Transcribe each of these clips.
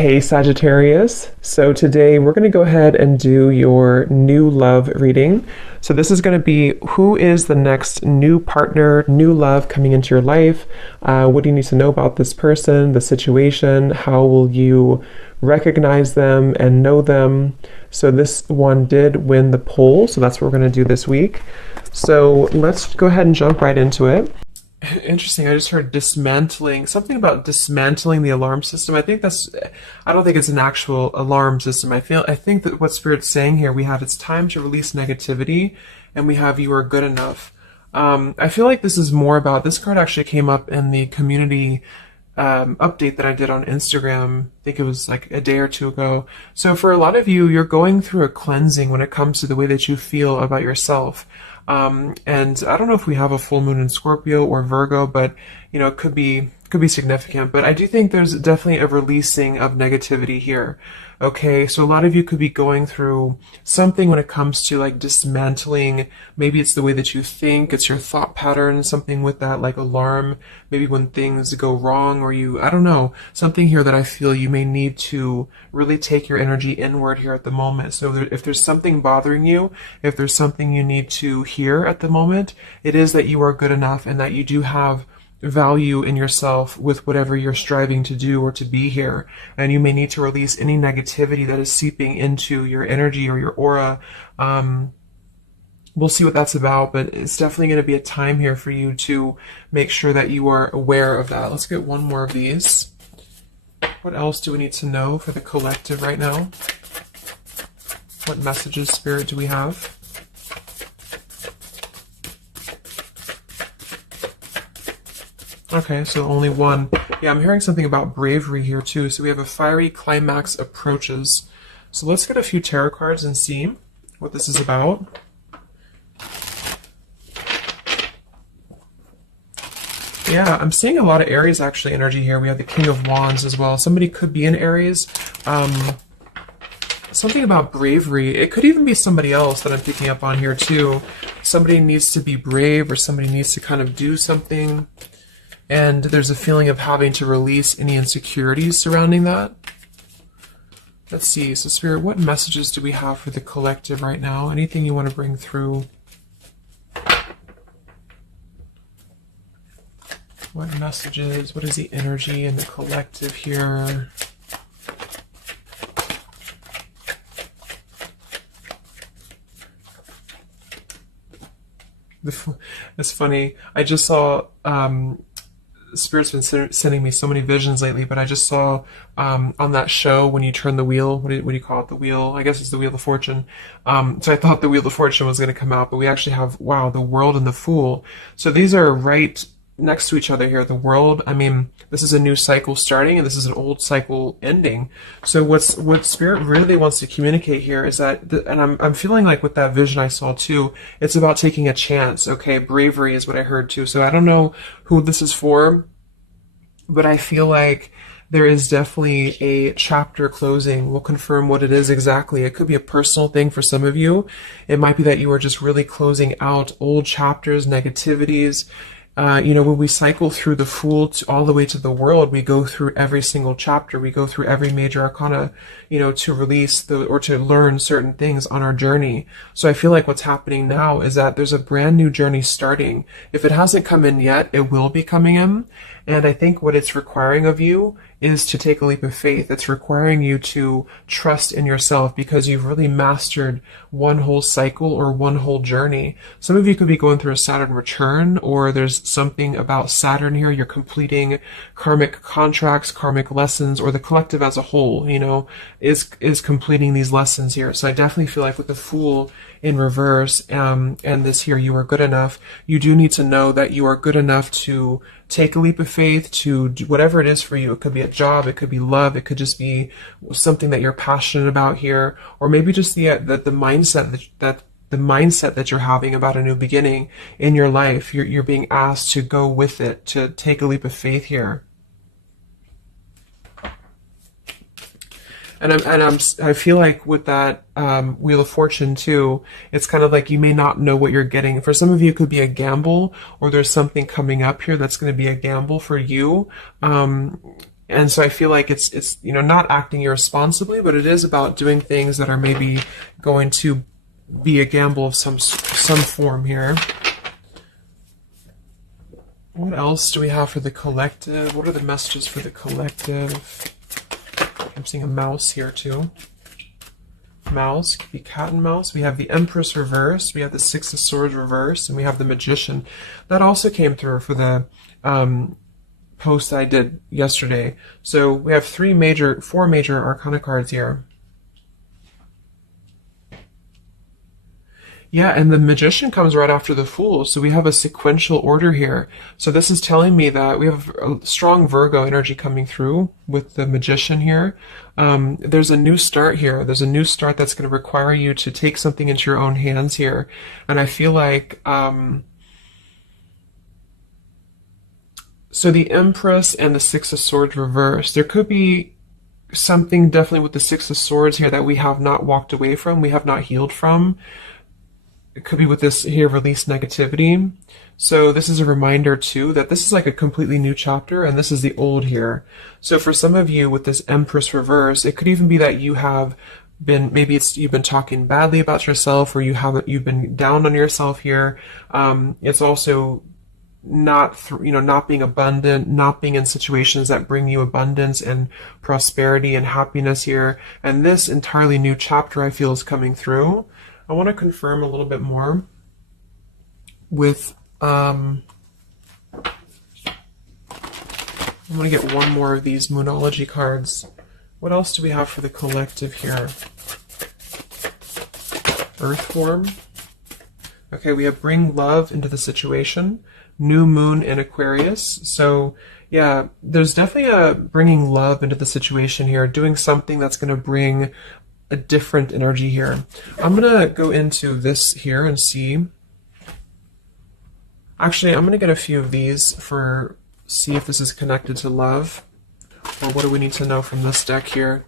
Hey Sagittarius. So today we're going to go ahead and do your new love reading. So this is going to be who is the next new partner, new love coming into your life. What do you need to know about this person, the situation? How will you recognize them and know them? So this one did win the poll. So that's what we're going to do this week. So let's go ahead and jump right into it. Interesting. I just heard dismantling, something about dismantling the alarm system. I don't think it's an actual alarm system. I think that what Spirit's saying here, we have it's time to release negativity, and we have you are good enough. I feel like this is more about, this card actually came up in the community update that I did on Instagram. I think it was like a day or two ago. So for a lot of you, you're going through a cleansing when it comes to the way that you feel about yourself. And I don't know if we have a full moon in Scorpio or Virgo, but it could be significant. But I do think there's definitely a releasing of negativity here. Okay, so a lot of you could be going through something when it comes to like dismantling. Maybe it's the way that you think, it's your thought pattern, something with that like alarm, maybe when things go wrong, or I don't know, something here that I feel you may need to really take your energy inward here at the moment. So if there's something bothering you, if there's something you need to hear at the moment, it is that you are good enough and that you do have value in yourself with whatever you're striving to do or to be here. And you may need to release any negativity that is seeping into your energy or your aura. We'll see what that's about, but it's definitely going to be a time here for you to make sure that you are aware of that. Let's get one more of these. What else do we need to know for the collective right now? What messages, Spirit, do we have? Okay, so only one. Yeah, I'm hearing something about bravery here too. So we have a fiery climax approaches. So let's get a few tarot cards and see what this is about. Yeah, I'm seeing a lot of Aries actually energy here. We have the King of Wands as well. Somebody could be in Aries. Something about bravery. It could even be somebody else that I'm picking up on here too. Somebody needs to be brave, or somebody needs to kind of do something. And there's a feeling of having to release any insecurities surrounding that. Let's see. So Spirit, what messages do we have for the collective right now? Anything you want to bring through? What messages? What is the energy in the collective here? It's funny. I just saw... Spirit's been sending me so many visions lately, but I just saw on that show when you turn the wheel, what do you call it? The wheel, I guess it's the Wheel of Fortune. So I thought the Wheel of Fortune was going to come out, but we actually have, wow, the World and the Fool. So these are right next to each other here. The World, I mean, this is a new cycle starting, and this is an old cycle ending. So what Spirit really wants to communicate here is that, and I'm feeling like with that vision I saw too, it's about taking a chance. Okay, bravery is what I heard too. So I don't know who this is for, but I feel like there is definitely a chapter closing. We'll confirm what it is exactly. It could be a personal thing for some of you. It might be that you are just really closing out old chapters, negativities. When we cycle through the Fool all the way to the World, we go through every single chapter. We go through every major arcana, to release or to learn certain things on our journey. So I feel like what's happening now is that there's a brand new journey starting. If it hasn't come in yet, it will be coming in. And I think what it's requiring of you is to take a leap of faith. It's requiring you to trust in yourself because you've really mastered one whole cycle or one whole journey. Some of you could be going through a Saturn return, or there's something about Saturn here. You're completing karmic contracts, karmic lessons, or the collective as a whole, is completing these lessons here. So I definitely feel like with the Fool in reverse, and this here, you are good enough. You do need to know that you are good enough to take a leap of faith, to do whatever it is for you. It could be a job, it could be love, it could just be something that you're passionate about here, or maybe just the mindset that you're having about a new beginning in your life. You're being asked to go with it, to take a leap of faith here. And I feel like with that Wheel of Fortune too, it's kind of like you may not know what you're getting. For some of you, it could be a gamble, or there's something coming up here that's going to be a gamble for you. And so I feel like it's not acting irresponsibly, but it is about doing things that are maybe going to be a gamble of some form here. What else do we have for the collective? What are the messages for the collective? I'm seeing a mouse here too. Mouse, could be cat and mouse. We have the Empress reverse, we have the Six of Swords reverse, and we have the Magician. That also came through for the post I did yesterday. So we have four major Arcana cards here. Yeah, and the Magician comes right after the Fool, so we have a sequential order here. So this is telling me that we have a strong Virgo energy coming through with the Magician here. There's a new start here. There's a new start that's going to require you to take something into your own hands here. And I feel like, so the Empress and the Six of Swords reversed. There could be something definitely with the Six of Swords here that we have not walked away from, we have not healed from. It could be with this here, release negativity. So this is a reminder too that this is like a completely new chapter and this is the old here. So for some of you with this Empress reverse, it could even be that you have been, maybe you've been talking badly about yourself, or you've been down on yourself here. It's also not being abundant, not being in situations that bring you abundance and prosperity and happiness here. And this entirely new chapter I feel is coming through. I want to confirm a little bit more with, I'm going to get one more of these Moonology cards. What else do we have for the collective here? Earth form. Okay, we have bring love into the situation. New moon in Aquarius. So yeah, there's definitely a bringing love into the situation here, doing something that's going to bring a different energy here. I'm going to go into this here and see. Actually, I'm going to get a few of these see if this is connected to love, or what do we need to know from this deck here.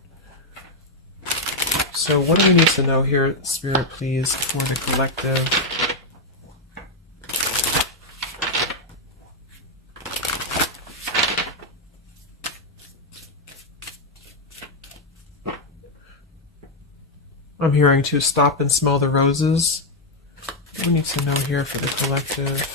So what do we need to know here, Spirit, please, for the collective? I'm hearing to stop and smell the roses. What do we need to know here for the collective?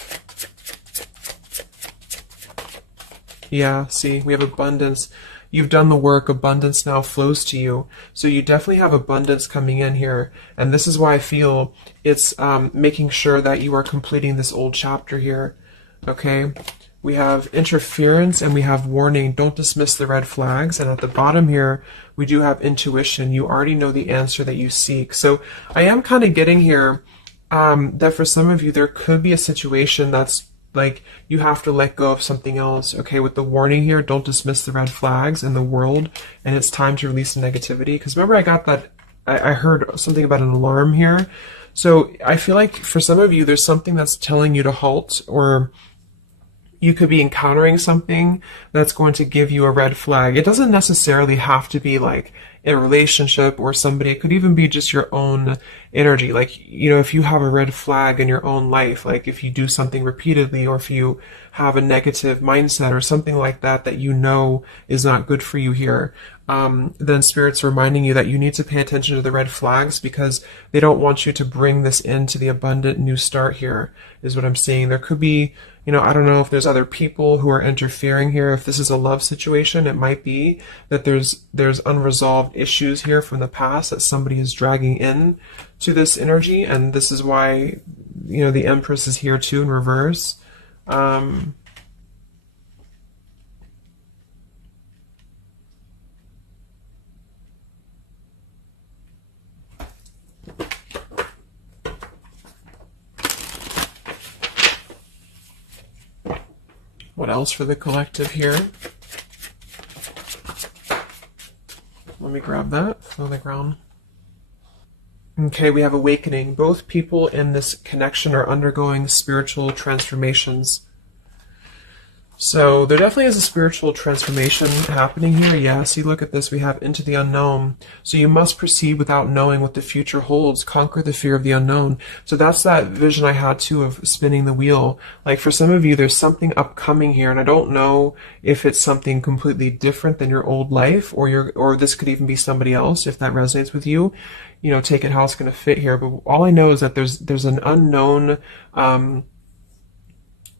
Yeah, see, we have abundance. You've done the work. Abundance now flows to you. So you definitely have abundance coming in here. And this is why I feel it's making sure that you are completing this old chapter here. Okay? We have interference and we have warning. Don't dismiss the red flags. And at the bottom here, we do have intuition. You already know the answer that you seek. So I am kind of getting here that for some of you, there could be a situation that's like you have to let go of something else. Okay, with the warning here, don't dismiss the red flags in the world. And it's time to release the negativity. Because remember, I got that, I heard something about an alarm here. So I feel like for some of you, there's something that's telling you to halt, or you could be encountering something that's going to give you a red flag. It doesn't necessarily have to be like a relationship or somebody. It could even be just your own energy. Like, if you have a red flag in your own life, like if you do something repeatedly, or if you have a negative mindset or something like that, that is not good for you here, then Spirit's reminding you that you need to pay attention to the red flags, because they don't want you to bring this into the abundant new start here, is what I'm seeing. There could be, I don't know if there's other people who are interfering here. If this is a love situation, it might be that there's unresolved issues here from the past that somebody is dragging in to this energy, and this is why, the Empress is here too in reverse. What else for the collective here? Let me grab that on the ground. Okay, we have awakening. Both people in this connection are undergoing spiritual transformations. So there definitely is a spiritual transformation happening here. Yeah, see, look at this. We have into the unknown. So you must proceed without knowing what the future holds. Conquer the fear of the unknown. So that's that vision I had too of spinning the wheel. Like for some of you, there's something upcoming here, and I don't know if it's something completely different than your old life, or this could even be somebody else. If that resonates with you, take it how it's going to fit here. But all I know is that there's an unknown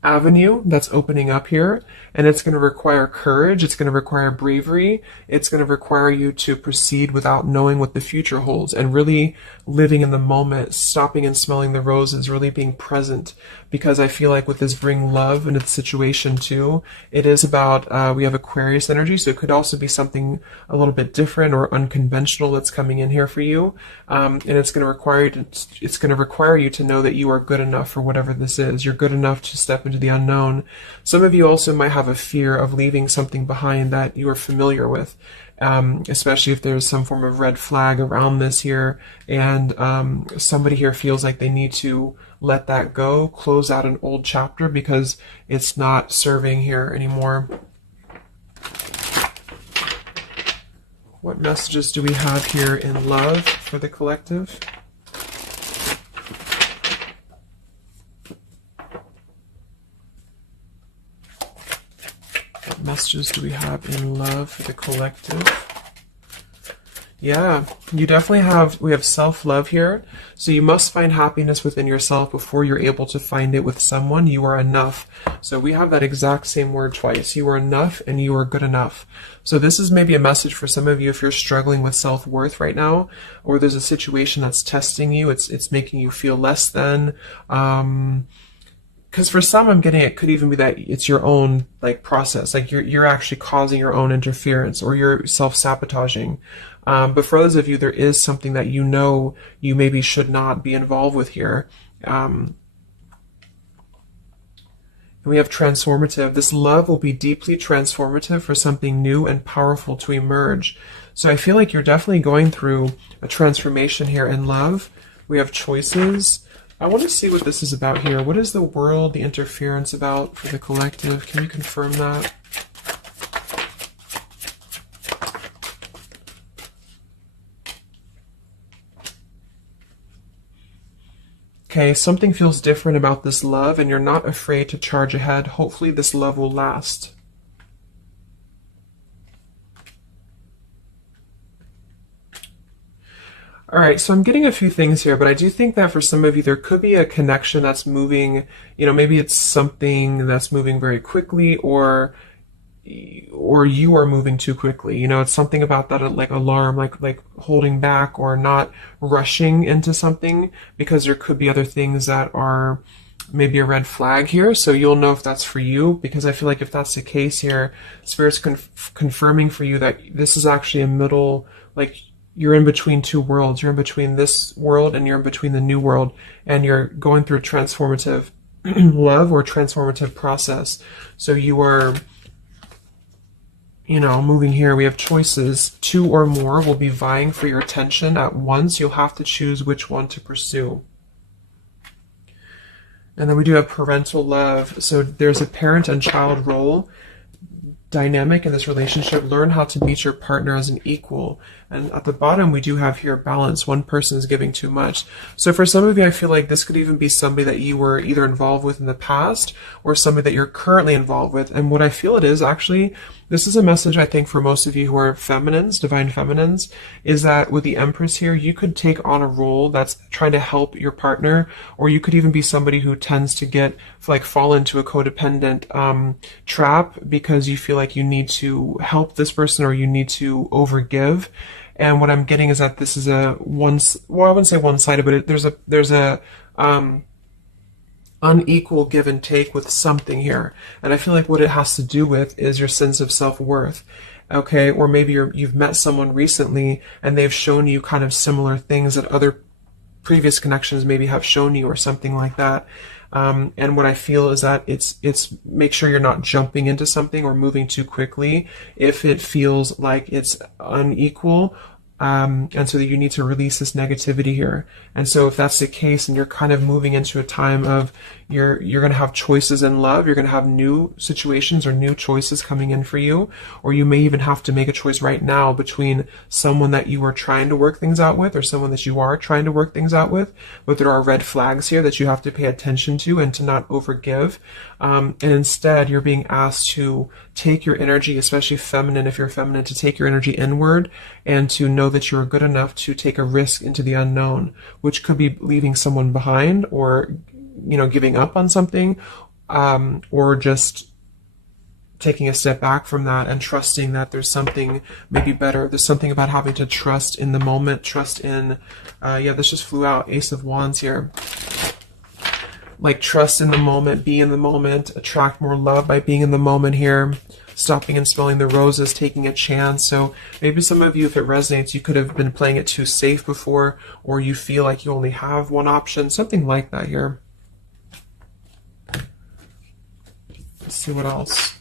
avenue that's opening up here, and it's going to require courage, it's going to require bravery, it's going to require you to proceed without knowing what the future holds, and really living in the moment, stopping and smelling the roses, really being present. Because I feel like with this bring love into the situation too, it is about, we have Aquarius energy, so it could also be something a little bit different or unconventional that's coming in here for you, and it's going to require you to know that you are good enough for whatever this is. You're good enough to step into the unknown. Some of you also might have a fear of leaving something behind that you are familiar with, especially if there's some form of red flag around this here, and somebody here feels like they need to let that go, close out an old chapter because it's not serving here anymore. What messages do we have here in love for the collective? What messages do we have in love for the collective? Yeah, we have self-love here. So you must find happiness within yourself before you're able to find it with someone. You are enough. So we have that exact same word twice. You are enough and you are good enough. So this is maybe a message for some of you if you're struggling with self-worth right now, or there's a situation that's testing you. It's making you feel less than, because for some, I'm getting it could even be that it's your own process, like you're actually causing your own interference, or you're self-sabotaging. But for others of you, there is something that you maybe should not be involved with here. And we have transformative. This love will be deeply transformative for something new and powerful to emerge. So I feel like you're definitely going through a transformation here in love. We have choices. I want to see what this is about here. What is the world, the interference about for the collective? Can you confirm that? Okay, something feels different about this love, and you're not afraid to charge ahead. Hopefully this love will last. All right, so I'm getting a few things here, but I do think that for some of you, there could be a connection that's moving, maybe it's something that's moving very quickly, or you are moving too quickly. It's something about that, like alarm, like holding back or not rushing into something, because there could be other things that are maybe a red flag here. So you'll know if that's for you, because I feel like if that's the case here, Spirit's confirming for you that this is actually a middle, like you're in between two worlds. You're in between this world and you're in between the new world, and you're going through a transformative love or transformative process. So you are moving here. We have choices. Two or more will be vying for your attention at once. You'll have to choose which one to pursue. And then we do have parental love. So there's a parent and child role dynamic in this relationship. Learn how to meet your partner as an equal. And at the bottom, we do have here balance. One person is giving too much. So for some of you, I feel like this could even be somebody that you were either involved with in the past or somebody that you're currently involved with. And what I feel it is actually, this is a message I think for most of you who are feminines, divine feminines, is that with the Empress here, you could take on a role that's trying to help your partner, or you could even be somebody who tends to fall into a codependent trap because you feel like you need to help this person or you need to overgive. And what I'm getting is that this is I wouldn't say one-sided, but there's a unequal give and take with something here. And I feel like what it has to do with is your sense of self-worth. Okay, or maybe you've met someone recently and they've shown you kind of similar things that other previous connections maybe have shown you, or something like that. And what I feel is that it's make sure you're not jumping into something or moving too quickly if it feels like it's unequal, And so that you need to release this negativity here. And so if that's the case and you're kind of moving into a time of you're going to have choices in love, you're going to have new situations or new choices coming in for you, or you may even have to make a choice right now between someone that you are trying to work things out with or someone that you are trying to work things out with. But there are red flags here that you have to pay attention to and to not overgive. And instead, you're being asked to take your energy, especially feminine, if you're feminine, to take your energy inward and to know that you're good enough to take a risk into the unknown, which could be leaving someone behind or, giving up on something, or just taking a step back from that and trusting that there's something maybe better. There's something about having to trust in the moment, trust in, this just flew out, Ace of Wands here. Like trust in the moment, be in the moment, attract more love by being in the moment here, stopping and smelling the roses, taking a chance. So maybe some of you, if it resonates, you could have been playing it too safe before, or you feel like you only have one option, something like that here. Let's see what else.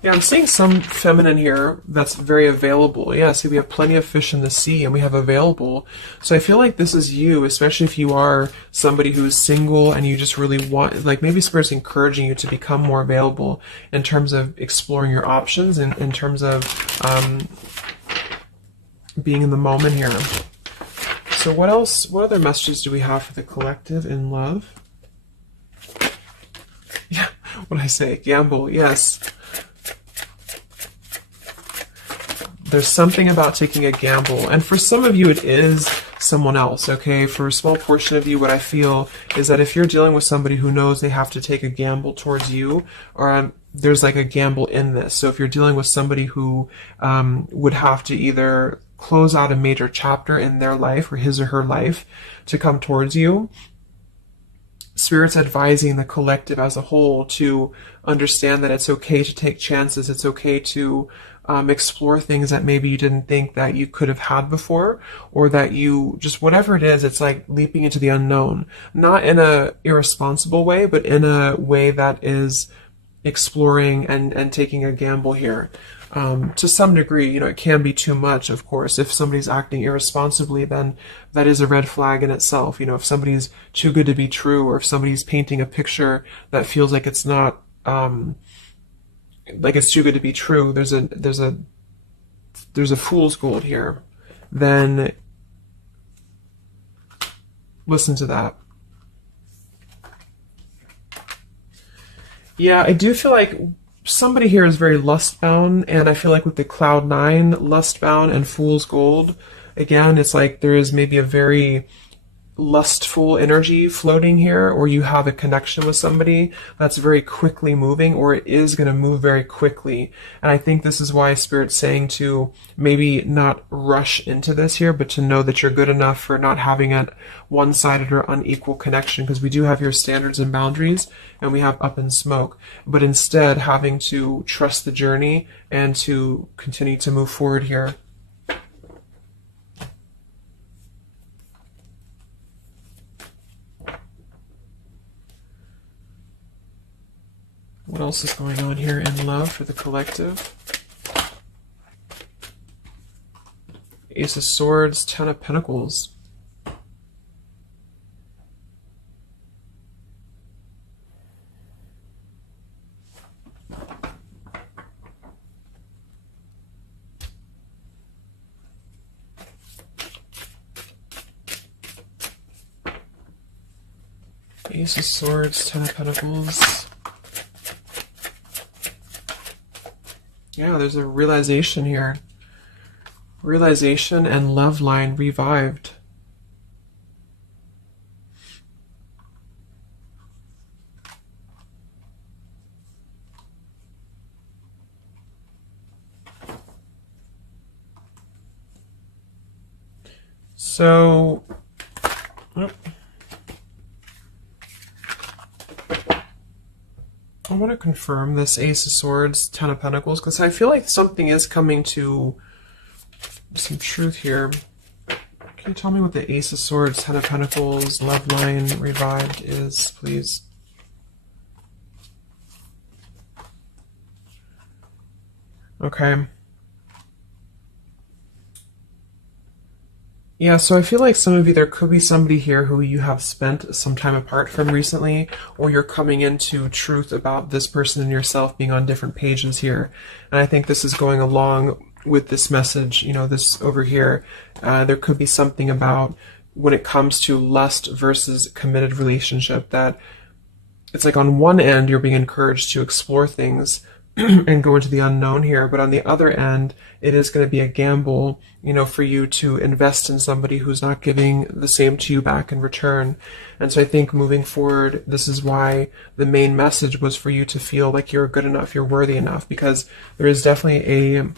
Yeah, I'm seeing some feminine here that's very available. Yeah, see, we have plenty of fish in the sea and we have available. So I feel like this is you, especially if you are somebody who is single and you just really want, like maybe Spirit's encouraging you to become more available in terms of exploring your options and in terms of being in the moment here. So what else, what other messages do we have for the collective in love? Yeah, what did I say? Gamble, yes. There's something about taking a gamble. And for some of you, it is someone else, okay? For a small portion of you, what I feel is that if you're dealing with somebody who knows they have to take a gamble towards you, or there's like a gamble in this. So if you're dealing with somebody who would have to either close out a major chapter in their life or his or her life to come towards you, Spirit's advising the collective as a whole to understand that it's okay to take chances. It's okay to explore things that maybe you didn't think that you could have had before, or that you just, whatever it is, it's like leaping into the unknown, not in a irresponsible way, but in a way that is exploring and taking a gamble here. To some degree, it can be too much, of course. If somebody's acting irresponsibly, then that is a red flag in itself. If somebody's too good to be true, or if somebody's painting a picture that feels like it's not, like it's too good to be true, there's a fool's gold here, then listen to that. Yeah, I do feel like somebody here is very lust-bound, and I feel like with the Cloud 9, lust-bound, and Fool's Gold, again, it's like there is maybe a very lustful energy floating here, or you have a connection with somebody that's very quickly moving, or it is going to move very quickly. And I think this is why Spirit's saying to maybe not rush into this here, but to know that you're good enough for not having a one-sided or unequal connection, because we do have your standards and boundaries, and we have up in smoke, but instead having to trust the journey and to continue to move forward here. What else is going on here in love for the collective? Ace of Swords, Ten of Pentacles. Ace of Swords, Ten of Pentacles. Yeah, there's a realization here. Realization and love line revived. So, I want to confirm this Ace of Swords, Ten of Pentacles, because I feel like something is coming to some truth here. Okay, Can you tell me what the Ace of Swords, Ten of Pentacles, Love Line Revived is, please? Okay. Yeah, so I feel like some of you, there could be somebody here who you have spent some time apart from recently, or you're coming into truth about this person and yourself being on different pages here. And I think this is going along with this message, you know, this over here. There could be something about when it comes to lust versus committed relationship that it's like on one end you're being encouraged to explore things and go into the unknown here, but on the other end it is going to be a gamble, you know, for you to invest in somebody who's not giving the same to you back in return. And so I think moving forward, this is why the main message was for you to feel like you're good enough, you're worthy enough, because there is definitely a,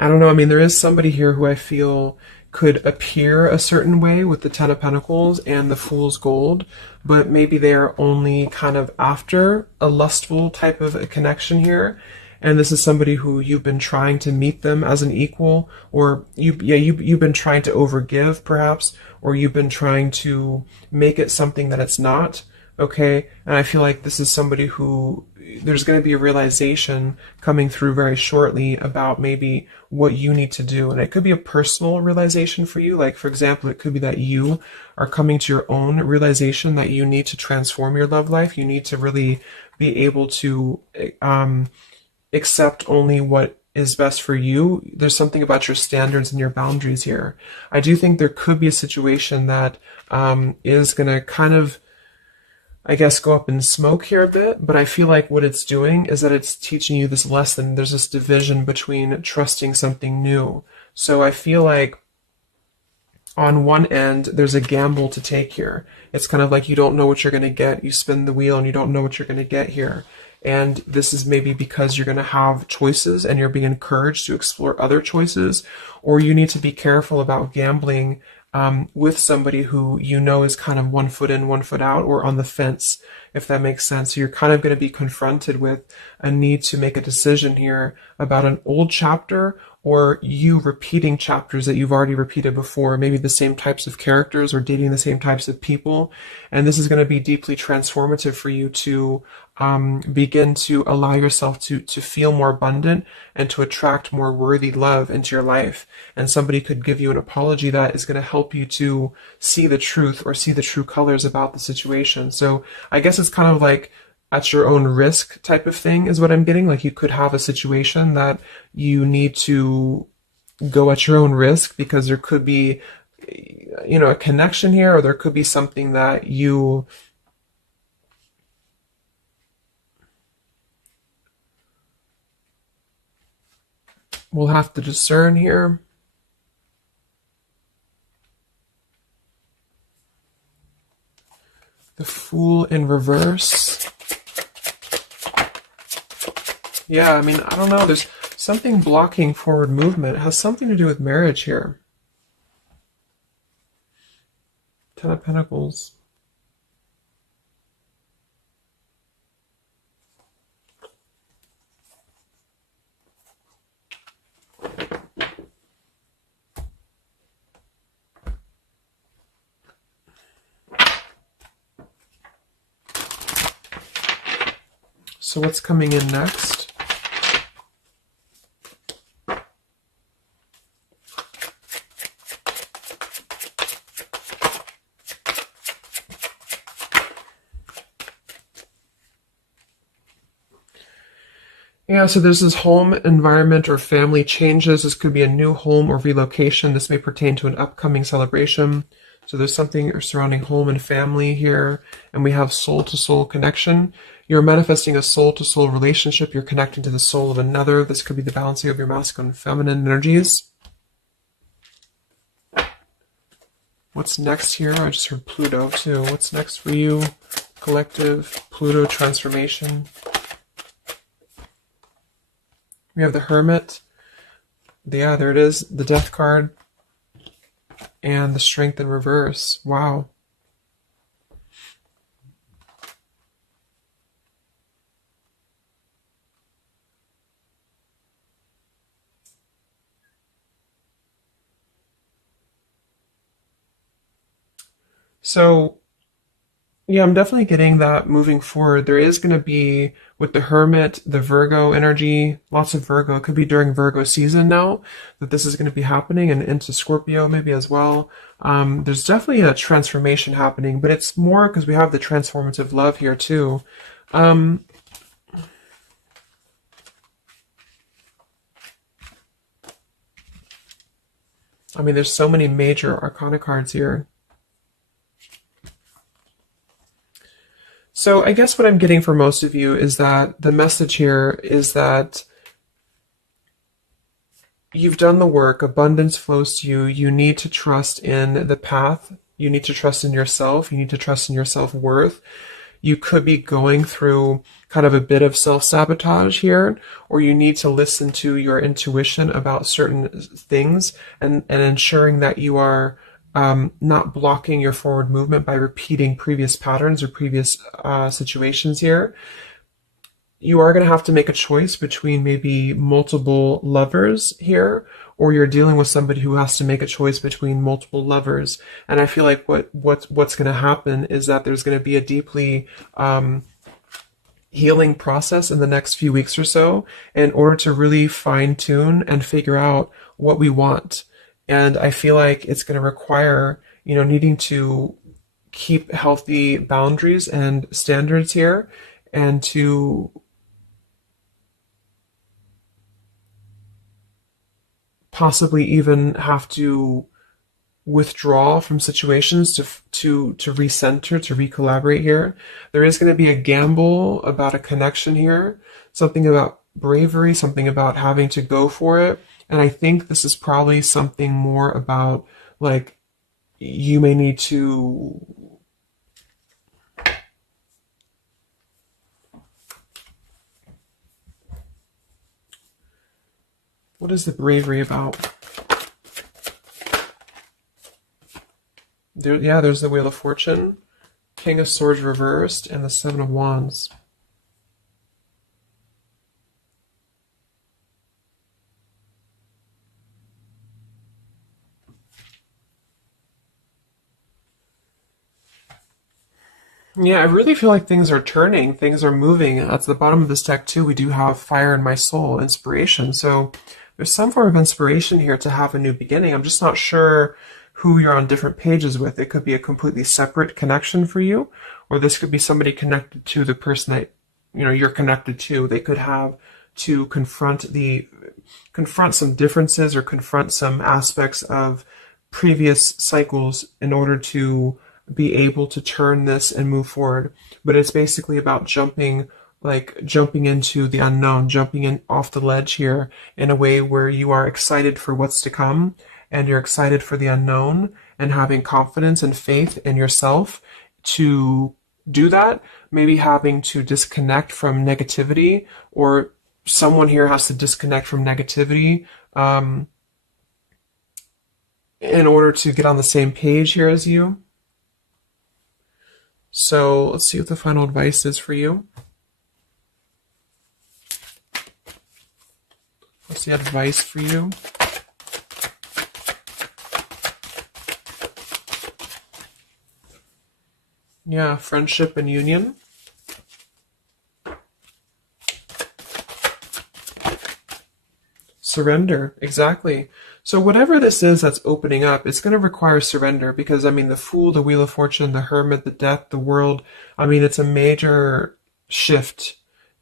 I don't know, I mean, there is somebody here who I feel could appear a certain way with the Ten of Pentacles and the Fool's Gold, but maybe they are only kind of after a lustful type of a connection here. And this is somebody who you've been trying to meet them as an equal, or you've been trying to overgive perhaps, or you've been trying to make it something that it's not. Okay, and I feel like this is somebody who there's going to be a realization coming through very shortly about maybe what you need to do. And it could be a personal realization for you. Like, for example, it could be that you are coming to your own realization that you need to transform your love life. You need to really be able to accept only what is best for you. There's something about your standards and your boundaries here. I do think there could be a situation that is going to kind of, I guess, go up in smoke here a bit, but I feel like what it's doing is that it's teaching you this lesson. There's this division between trusting something new. So I feel like on one end, there's a gamble to take here. It's kind of like you don't know what you're going to get. You spin the wheel and you don't know what you're going to get here. And this is maybe because you're going to have choices and you're being encouraged to explore other choices, or you need to be careful about gambling with somebody who you know is kind of 1 foot in, 1 foot out, or on the fence, if that makes sense. So you're kind of going to be confronted with a need to make a decision here about an old chapter, or you repeating chapters that you've already repeated before, maybe the same types of characters or dating the same types of people. And this is going to be deeply transformative for you to begin to allow yourself to feel more abundant and to attract more worthy love into your life. And somebody could give you an apology that is going to help you to see the truth or see the true colors about the situation. So I guess it's kind of like at your own risk type of thing is what I'm getting. Like you could have a situation that you need to go at your own risk because there could be, you know, a connection here, or there could be something that you will have to discern here. The Fool in reverse. Yeah, I mean, I don't know. There's something blocking forward movement. It has something to do with marriage here. Ten of Pentacles. So what's coming in next? Yeah, so there's this home environment or family changes. This could be a new home or relocation. This may pertain to an upcoming celebration. So there's something surrounding home and family here. And we have soul-to-soul connection. You're manifesting a soul-to-soul relationship. You're connecting to the soul of another. This could be the balancing of your masculine and feminine energies. What's next here? I just heard Pluto too. What's next for you? Collective, Pluto transformation. We have the Hermit. Yeah, there it is. The Death card. And the Strength in reverse. Wow. So yeah, I'm definitely getting that moving forward. There is going to be, with the Hermit, the Virgo energy, lots of Virgo. It could be during Virgo season now that this is going to be happening, and into Scorpio maybe as well. There's definitely a transformation happening, but it's more because we have the transformative love here too. Um, I mean, there's so many major arcana cards here. So I guess what I'm getting for most of you is that the message here is that you've done the work, abundance flows to you. You need to trust in the path. You need to trust in yourself. You need to trust in your self-worth. You could be going through kind of a bit of self-sabotage here, or you need to listen to your intuition about certain things, and ensuring that you are not blocking your forward movement by repeating previous patterns or previous situations here. You are going to have to make a choice between maybe multiple lovers here, or you're dealing with somebody who has to make a choice between multiple lovers. And I feel like what's going to happen is that there's going to be a deeply healing process in the next few weeks or so in order to really fine tune and figure out what we want. And I feel like it's going to require, needing to keep healthy boundaries and standards here, and to possibly even have to withdraw from situations to recenter, to recollaborate here. There is going to be a gamble about a connection here, something about bravery, something about having to go for it. And I think this is probably something more about, like, you may need to, what is the bravery about? There's the Wheel of Fortune, King of Swords reversed, and the Seven of Wands. Yeah, I really feel like things are turning, things are moving. At the bottom of this deck too, we do have Fire in My Soul, inspiration. So there's some form of inspiration here to have a new beginning. I'm just not sure who you're on different pages with. It could be a completely separate connection for you, or this could be somebody connected to the person that you're connected to. They could have to confront some differences, or confront some aspects of previous cycles in order to be able to turn this and move forward. But it's basically about jumping into the unknown, jumping in off the ledge here in a way where you are excited for what's to come, and you're excited for the unknown, and having confidence and faith in yourself to do that. Maybe having to disconnect from negativity, or someone here has to disconnect from negativity in order to get on the same page here as you. So let's see what the final advice is for you. What's the advice for you? Yeah, friendship and union. Surrender, exactly. So whatever this is that's opening up, it's going to require surrender, because, I mean, the Fool, the Wheel of Fortune, the Hermit, the Death, the World, I mean, it's a major shift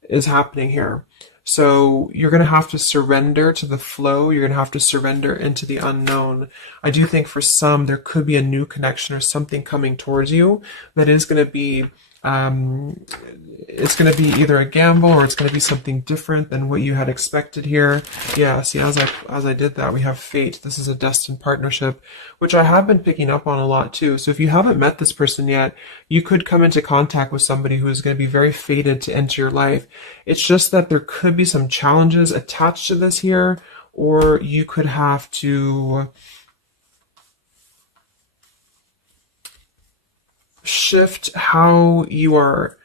is happening here. So you're going to have to surrender to the flow. You're going to have to surrender into the unknown. I do think for some, there could be a new connection or something coming towards you that is going to be it's going to be either a gamble, or it's going to be something different than what you had expected here. Yeah, see, as I did that, we have fate. This is a destined partnership, which I have been picking up on a lot too. So if you haven't met this person yet, you could come into contact with somebody who is going to be very fated to enter your life. It's just that there could be some challenges attached to this here, or you could have to shift how you are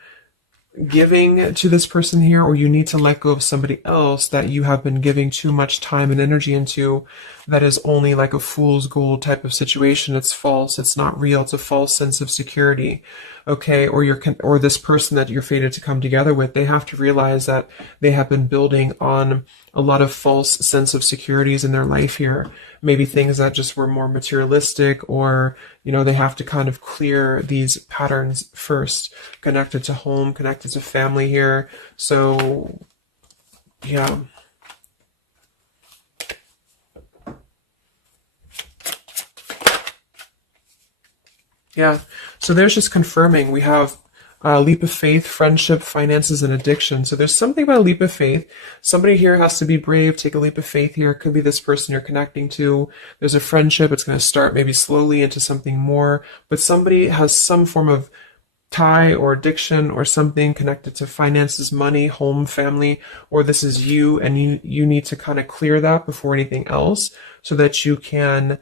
giving to this person here, or you need to let go of somebody else that you have been giving too much time and energy into, that is only like a fool's gold type of situation. It's false. It's not real. It's a false sense of security. Okay. Or this person that you're fated to come together with, they have to realize that they have been building on a lot of false sense of securities in their life here. Maybe things that just were more materialistic, or, they have to kind of clear these patterns first, connected to home, connected to family here. So, yeah. Yeah. So there's just confirming. We have leap of faith, friendship, finances, and addiction. So there's something about a leap of faith. Somebody here has to be brave, take a leap of faith here. It could be this person you're connecting to. There's a friendship. It's going to start maybe slowly into something more, but somebody has some form of tie or addiction or something connected to finances, money, home, family, or this is you, and you need to kind of clear that before anything else, so that you can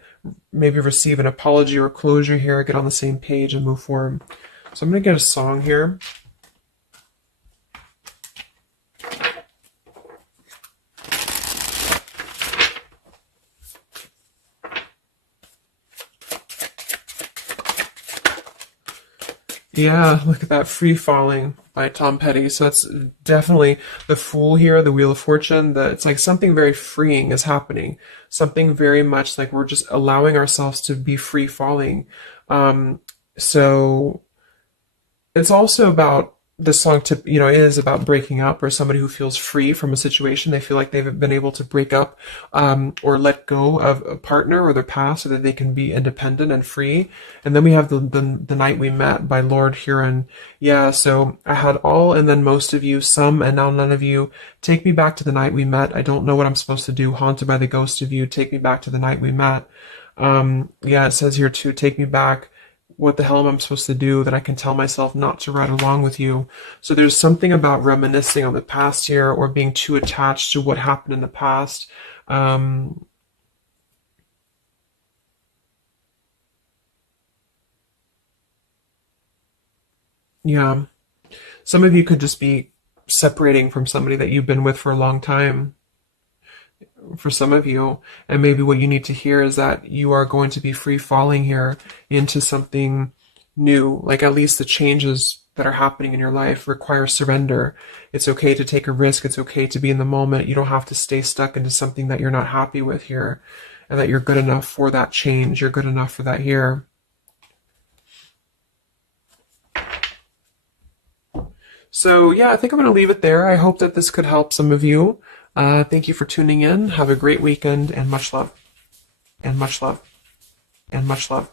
maybe receive an apology or closure here, get on the same page and move forward. So I'm going to get a song here. Yeah, look at that, Free Falling by Tom Petty. So that's definitely the Fool here, the Wheel of Fortune. It's like something very freeing is happening. Something very much like we're just allowing ourselves to be free falling. So it's also about this song it is about breaking up, or somebody who feels free from a situation. They feel like they've been able to break up, or let go of a partner or their past, so that they can be independent and free. And then we have the Night We Met by Lord Huron. Yeah, so I had all and then most of you, some and now none of you. Take me back to the night we met. I don't know what I'm supposed to do. Haunted by the ghost of you. Take me back to the night we met. Yeah, it says here too, take me back. What the hell am I supposed to do that I can tell myself not to ride along with you? So there's something about reminiscing on the past here, or being too attached to what happened in the past. Yeah, some of you could just be separating from somebody that you've been with for a long time, for some of you. And maybe what you need to hear is that you are going to be free falling here into something new. Like, at least the changes that are happening in your life require surrender. It's okay to take a risk. It's okay to be in the moment. You don't have to stay stuck into something that you're not happy with here, and that you're good enough for that change. You're good enough for that here. So yeah, I think I'm going to leave it there. I hope that this could help some of you. Thank you for tuning in. Have a great weekend, and much love, and much love, and much love.